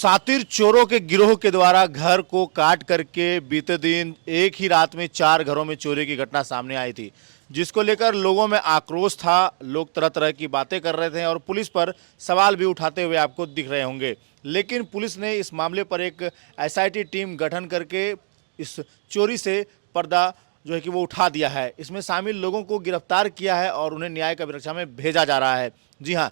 सातिर चोरों के गिरोह के द्वारा घर को काट करके बीते दिन एक ही रात में 4 घरों में चोरी की घटना सामने आई थी, जिसको लेकर लोगों में आक्रोश था। लोग तरह तरह की बातें कर रहे थे और पुलिस पर सवाल भी उठाते हुए आपको दिख रहे होंगे। लेकिन पुलिस ने इस मामले पर एक एसआईटी टीम गठन करके इस चोरी से पर्दा जो है कि वो उठा दिया है। इसमें शामिल लोगों को गिरफ्तार किया है और उन्हें न्यायिक अभिरक्षा में भेजा जा रहा है। जी हाँ,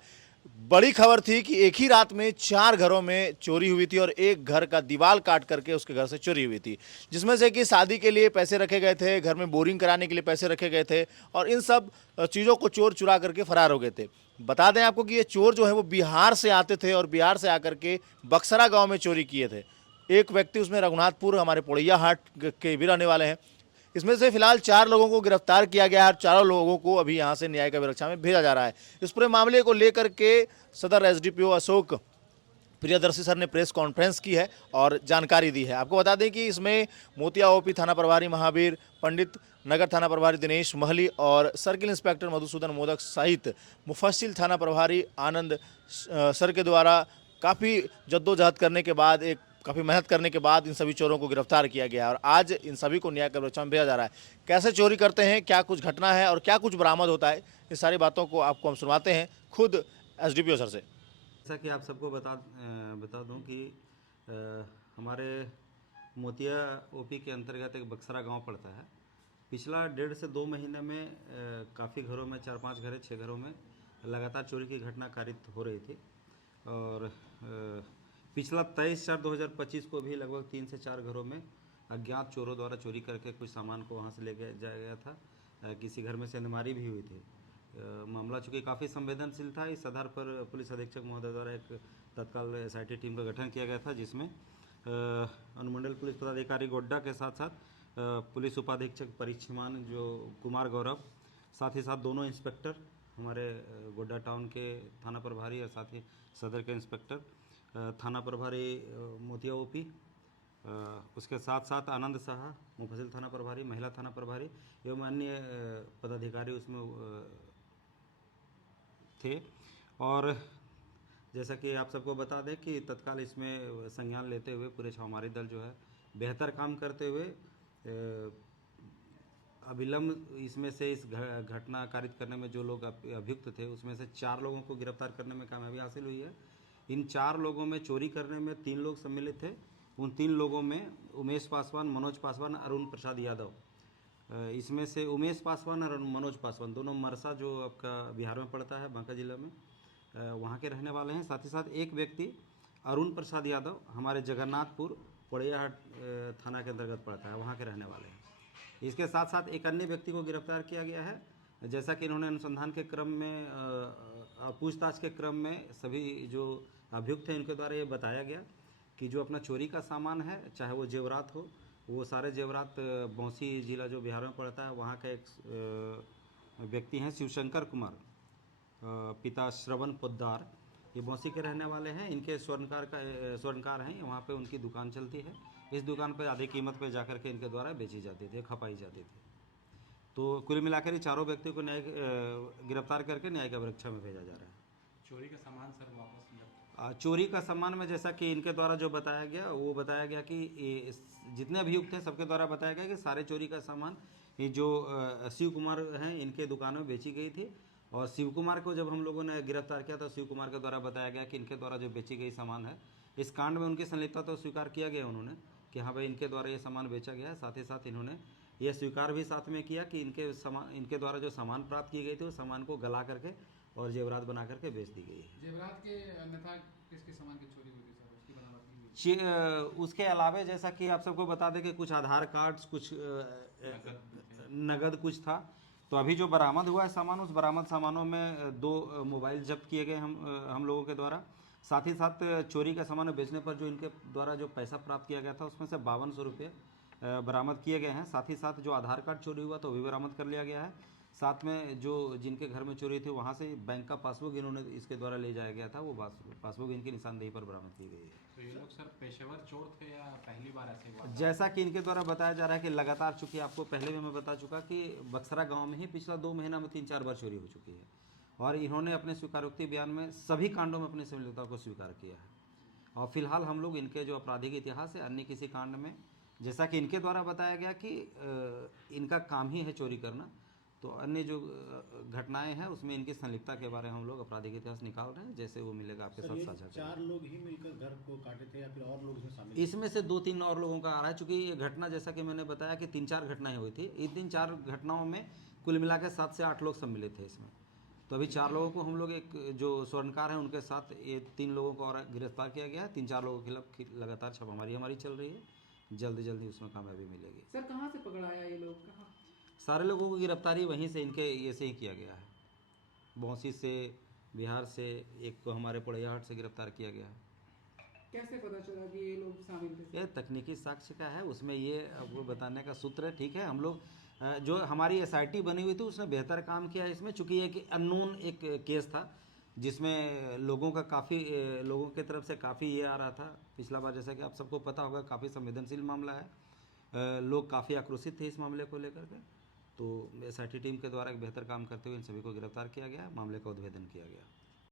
बड़ी खबर थी कि एक ही रात में 4 घरों में चोरी हुई थी और एक घर का दीवार काट करके उसके घर से चोरी हुई थी, जिसमें से कि शादी के लिए पैसे रखे गए थे, घर में बोरिंग कराने के लिए पैसे रखे गए थे और इन सब चीज़ों को चोर चुरा करके फरार हो गए थे। बता दें आपको कि ये चोर जो है वो बिहार से आते थे और बिहार से आकर के बक्सरा गाँव में चोरी किए थे। एक व्यक्ति उसमें रघुनाथपुर हमारे पोड़ैया हाट के भी रहने वाले हैं। इसमें से फिलहाल 4 लोगों को गिरफ्तार किया गया है और चारों लोगों को अभी यहां से न्यायिक अभिरक्षा में भेजा जा रहा है। इस पूरे मामले को लेकर के सदर एसडीपीओ अशोक प्रियदर्शी सर ने प्रेस कॉन्फ्रेंस की है और जानकारी दी है। आपको बता दें कि इसमें मोतिया ओपी थाना प्रभारी महावीर पंडित, नगर थाना प्रभारी दिनेश महली और सर्किल इंस्पेक्टर मधुसूदन मोदक सहित मुफस्सिल थाना प्रभारी आनंद सर के द्वारा काफ़ी जद्दोजहद करने के बाद, एक काफ़ी मेहनत करने के बाद इन सभी चोरों को गिरफ्तार किया गया है और आज इन सभी को न्यायिक अभिरक्षा में भेजा जा रहा है। कैसे चोरी करते हैं, क्या कुछ घटना है और क्या कुछ बरामद होता है, इस सारी बातों को आपको हम सुनवाते हैं खुद एसडीपीओ सर से। जैसा कि आप सबको बता दूं कि हमारे मोतिया ओपी के अंतर्गत एक बक्सरा गांव पड़ता है। पिछला 1.5 से 2 महीने में काफ़ी घरों में, 4-5 घरों 6 घरों में लगातार चोरी की घटना कारित हो रही थी और पिछला 23/4/2025 को भी लगभग 3 से 4 घरों में अज्ञात चोरों द्वारा चोरी करके कुछ सामान को वहाँ से ले जाया गया था। किसी घर में सेंधमारी भी हुई थी। मामला चूँकि काफ़ी संवेदनशील था, इस आधार पर पुलिस अधीक्षक महोदय द्वारा एक तत्काल एसआईटी टीम का गठन किया गया था, जिसमें अनुमंडल पुलिस पदाधिकारी गोड्डा के साथ साथ पुलिस उपाधीक्षक परिक्षमान जो कुमार गौरव, साथ ही साथ दोनों इंस्पेक्टर हमारे गोड्डा टाउन के थाना प्रभारी और साथ ही सदर के इंस्पेक्टर, थाना प्रभारी मोतिया ओपी, उसके साथ साथ आनंद साहा मुफस्सिल थाना प्रभारी, महिला थाना प्रभारी एवं अन्य पदाधिकारी उसमें थे। और जैसा कि आप सबको बता दें कि तत्काल इसमें संज्ञान लेते हुए पूरे छापामारी दल जो है बेहतर काम करते हुए अविलंब इसमें से इस घटना कारित करने में जो लोग अभियुक्त थे उसमें से 4 लोगों को गिरफ्तार करने में कामयाबी हासिल हुई है। इन 4 लोगों में चोरी करने में 3 लोग सम्मिलित थे। उन 3 लोगों में उमेश पासवान, मनोज पासवान, अरुण प्रसाद यादव, इसमें से उमेश पासवान और मनोज पासवान दोनों मरसा जो आपका बिहार में पड़ता है, बांका जिला में, वहाँ के रहने वाले हैं। साथ ही साथ एक व्यक्ति अरुण प्रसाद यादव हमारे जगन्नाथपुर पोड़ैया हाट थाना के अंतर्गत पड़ता है, वहाँ के रहने वाले हैं। इसके साथ साथ एक अन्य व्यक्ति को गिरफ्तार किया गया है। जैसा कि इन्होंने अनुसंधान के क्रम में, पूछताछ के क्रम में सभी जो अभियुक्त हैं इनके द्वारा ये बताया गया कि जो अपना चोरी का सामान है, चाहे वो जेवरात हो, वो सारे जेवरात बौंसी जिला जो बिहार में पड़ता है वहाँ का एक व्यक्ति हैं शिवशंकर कुमार, पिता श्रवण पोद्दार, ये बौंसी के रहने वाले हैं। इनके स्वर्णकार हैं, वहाँ पे उनकी दुकान चलती है। इस दुकान पे आधी कीमत पे जाकर के इनके द्वारा बेची जाती थी, खपाई जाती थी। तो कुल मिलाकर ये चारों व्यक्तियों को गिरफ्तार करके न्यायिक अभिरक्षा में भेजा जा रहा है। चोरी का सामान सर वापस चोरी का सामान में जैसा कि इनके द्वारा जो बताया गया, वो बताया गया कि जितने अभियुक्त हैं सबके द्वारा बताया गया कि सारे चोरी का सामान ये जो शिव कुमार हैं इनके दुकान में बेची गई थी। और शिव कुमार को जब हम लोगों ने गिरफ्तार किया तो शिव कुमार के द्वारा बताया गया कि इनके द्वारा जो बेची गई सामान है, इस कांड में उनकी संलिप्तता तो स्वीकार किया गया उन्होंने कि हाँ भाई इनके द्वारा ये सामान बेचा गया है। साथ ही साथ इन्होंने यह स्वीकार भी साथ में किया कि इनके द्वारा जो सामान प्राप्त की गई थी उस सामान को गला करके और जेवरात बना करके बेच दी गई है। जेवरात के अन्यथा किसके सामान की चोरी हुई थी सर, उसकी बरामदगी हुई? उसके अलावा जैसा कि आप सबको बता दें कि कुछ आधार कार्ड्स, कुछ नगद कुछ था। तो अभी जो बरामद हुआ है सामान, उस बरामद सामानों में 2 मोबाइल जब्त किए गए हम लोगों के द्वारा। साथ ही साथ चोरी का सामान बेचने पर जो इनके द्वारा जो पैसा प्राप्त किया गया था उसमें से 5200 रुपये बरामद किए गए हैं। साथ ही साथ जो आधार कार्ड चोरी हुआ तो वो भी बरामद कर लिया गया है। साथ में जो जिनके घर में चोरी थी वहाँ से बैंक का पासबुक इन्होंने इसके द्वारा ले जाया गया था, वो पासबुक इनकी निशानदेही पर बरामद की गई है। तो ये लोग सर पेशेवर चोर थे या पहली बार ऐसे हुआ? जैसा कि इनके द्वारा बताया जा रहा है कि लगातार, चूँकि आपको पहले भी मैं बता चुका कि बक्सरा गाँव में ही पिछला 2 महीना में 3-4 बार चोरी हो चुकी है और इन्होंने अपने स्वीकारोक्ति बयान में सभी कांडों में अपनी संलिप्तता को स्वीकार किया है। और फिलहाल हम लोग इनके जो आपराधिक इतिहास है अन्य किसी कांड में, जैसा कि इनके द्वारा बताया गया कि इनका काम ही है चोरी करना, तो अन्य जो घटनाएं हैं उसमें इनकी संलिप्तता के बारे में हम लोग आपराधिक इतिहास निकाल रहे हैं, जैसे वो मिलेगा आपके साथ साझा करेंगे। 4 लोग ही मिलकर घर को काटे थे या फिर और लोग इसमें शामिल इसमें से 2-3 और लोगों का आ रहा है, चूंकि ये घटना जैसा कि मैंने बताया कि 3-4 घटनाएं हुई थी, इन 3-4 घटनाओं में कुल मिला के 7 से 8 लोग सम्मिलित थे इसमें। तो अभी 4 लोगों को हम लोग, एक जो स्वर्णकार हैं उनके साथ ये 3 लोगों को और गिरफ्तार किया गया है। 3-4 लोगों के खिलाफ लगातार छापामारी हमारी चल रही है, जल्दी जल्दी उसमें कामयाबी मिलेगी। सर कहाँ से पकड़ाया ये लोग, कहाँ? सारे लोगों की गिरफ्तारी वहीं से, इनके ये से ही किया गया है, बौंसी से, बिहार से, एक को हमारे पोड़ैयाहाट से गिरफ्तार किया गया है। कैसे पता चला कि ये लोग शामिल थे? ये तकनीकी साक्ष्य का है, उसमें ये आपको बताने का सूत्र है। ठीक है, हम लोग जो हमारी एसआईटी बनी हुई थी उसने बेहतर काम किया है इसमें, चूंकि एक अननोन एक केस था जिसमें लोगों का काफ़ी, लोगों की तरफ से काफ़ी ये आ रहा था। पिछला बार जैसा कि आप सबको पता होगा काफ़ी संवेदनशील मामला है, लोग काफ़ी आक्रोशित थे इस मामले को लेकर के, तो एसआईटी टीम के द्वारा एक बेहतर काम करते हुए इन सभी को गिरफ्तार किया गया, मामले का उद्भेदन किया गया।